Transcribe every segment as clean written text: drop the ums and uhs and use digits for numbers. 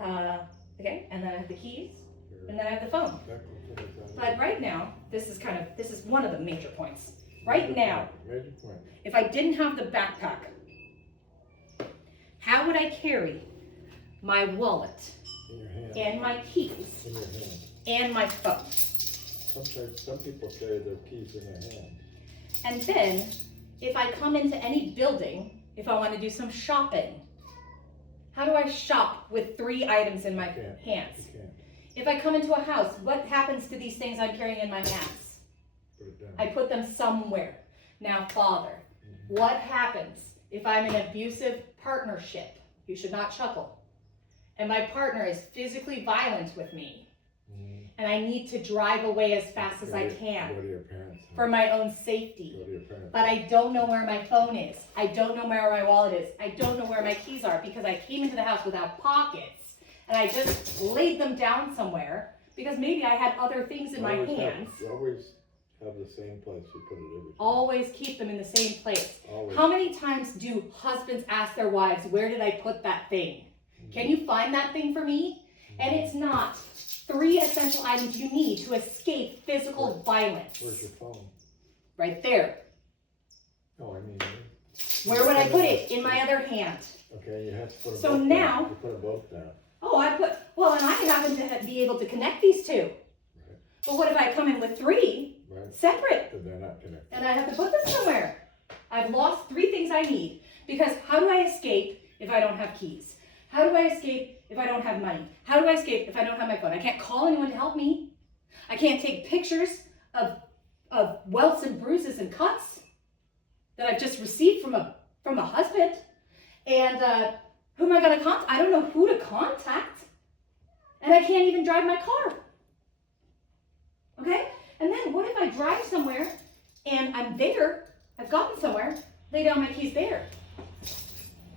Okay, and then I have the keys, and then I have the phone. But right now, this is one of the major points. Right now, Major point. if I didn't have the backpack, how would I carry my wallet In your hand. and my keys In your hand. and my phone? Sometimes some people carry their keys in their hand. And then, if I come into any building, if I want to do some shopping, how do I shop with 3 items in my hands? You can't. If I come into a house, what happens to these things I'm carrying in my hands? Put it down. I put them somewhere. Now, Father, what happens if I'm in an abusive partnership? You should not chuckle. And my partner is physically violent with me, and I need to drive away as fast as I can Go to your parents. for my own safety. Go to your parents. But I don't know where my phone is. I don't know where my wallet is. I don't know where my keys are because I came into the house without pockets and I just laid them down somewhere because maybe I had other things in my hands. You always have the same place you put it every time. Always keep them in the same place. Always. How many times do husbands ask their wives, where did I put that thing? Can you find that thing for me? And it's not 3 essential items you need to escape physical violence. Where's your phone? Right there. Oh, I mean. Where would I put it? In my other hand. Okay, you have to put them So both now- down. You put them both down. Oh, and I happen to be able to connect these 2. Right. But what if I come in with 3 Right. separate But they're not connected. and I have to put them somewhere? I've lost 3 things I need because how do I escape if I don't have keys? How do I escape if I don't have money? How do I escape if I don't have my phone? I can't call anyone to help me. I can't take pictures of welts and bruises and cuts that I've just received from a husband. And who am I going to contact? I don't know who to contact. And I can't even drive my car. Okay? And then what if I drive somewhere and I'm there, I've gotten somewhere, lay down my keys there.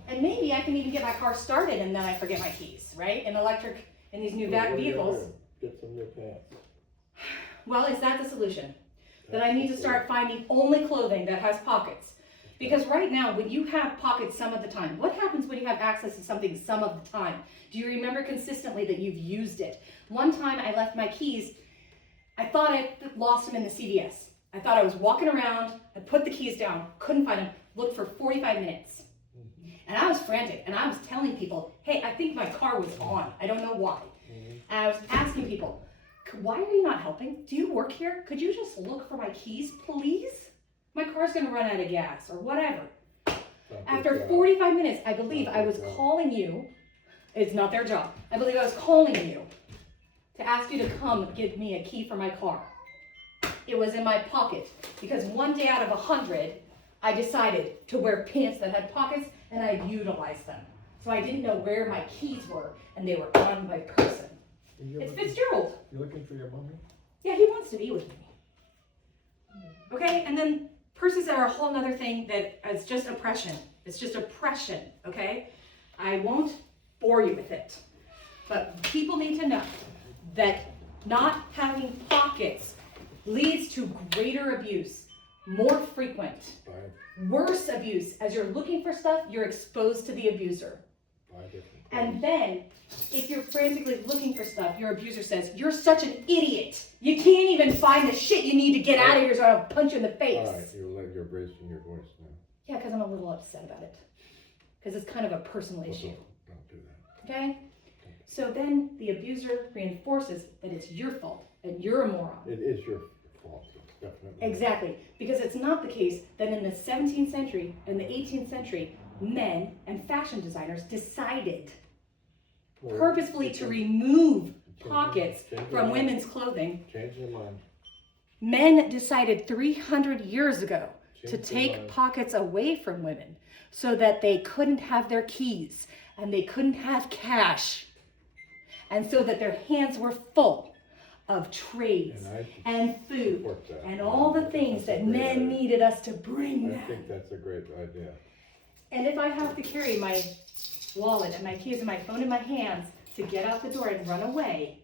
And maybe I can even get my car started and then I forget my keys, right? In these new Well, what do you vehicles. do? Get some new pants. Well, is that the solution? That I need to start finding only clothing that has pockets. Because right now, when you have pockets some of the time, what happens when you have access to something some of the time? Do you remember consistently that you've used it? One time I left my keys, I thought I lost them in the CVS. I thought I was walking around, I put the keys down, couldn't find them, looked for 45 minutes. And I was frantic, and I was telling people, hey, I think my car was on. I don't know why. And I was asking people, why are you not helping? Do you work here? Could you just look for my keys, please? My car's gonna run out of gas or whatever. After 45 minutes, I believe I was calling you. It's not their job. I believe I was calling you to ask you to come give me a key for my car. It was in my pocket because one day out of 100, I decided to wear pants that had pockets and I utilized them. So I didn't know where my keys were and they were on my person. It's Fitzgerald. You looking for your mommy? Yeah, he wants to be with me. Okay, and then purses are a whole nother thing that is just oppression. It's just oppression, okay? I won't bore you with it. But people need to know that not having pockets leads to greater abuse, more frequent, worse abuse. As you're looking for stuff, you're exposed to the abuser. And then, if you're frantically looking for stuff, your abuser says, you're such an idiot. You can't even find the shit you need to get out of here, so I'll punch you in the face. All right, you're raising your voice now. Yeah, because I'm a little upset about it. Because it's kind of a personal issue. Don't do that. Okay? So then the abuser reinforces that it's your fault and you're a moron. It is your fault, definitely. Exactly. Because it's not the case that in the 17th century and the 18th century, men and fashion designers decided purposefully to remove pockets from women's clothing. Change your mind. Men decided 300 years ago to Change your take mind. pockets away from women so that they couldn't have their keys and they couldn't have cash, and so that their hands were full of trades and food support that. and all the things that men needed us to bring I them. think that's a great idea. And if I have to carry my wallet and my keys and my phone in my hands to get out the door and run away,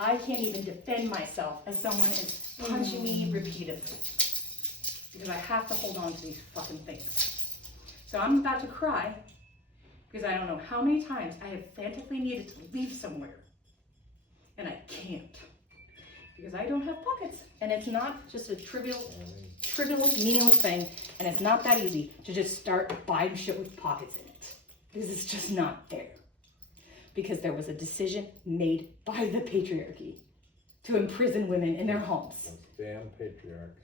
I can't even defend myself as someone is punching me repeatedly. Because I have to hold on to these fucking things. So I'm about to cry Because I don't know how many times I have frantically needed to leave somewhere. And I can't. Because I don't have pockets. And it's not just a trivial, meaningless thing. And it's not that easy to just start buying shit with pockets in it. Because it's just not there. Because there was a decision made by the patriarchy to imprison women in their homes. Those damn patriarchs.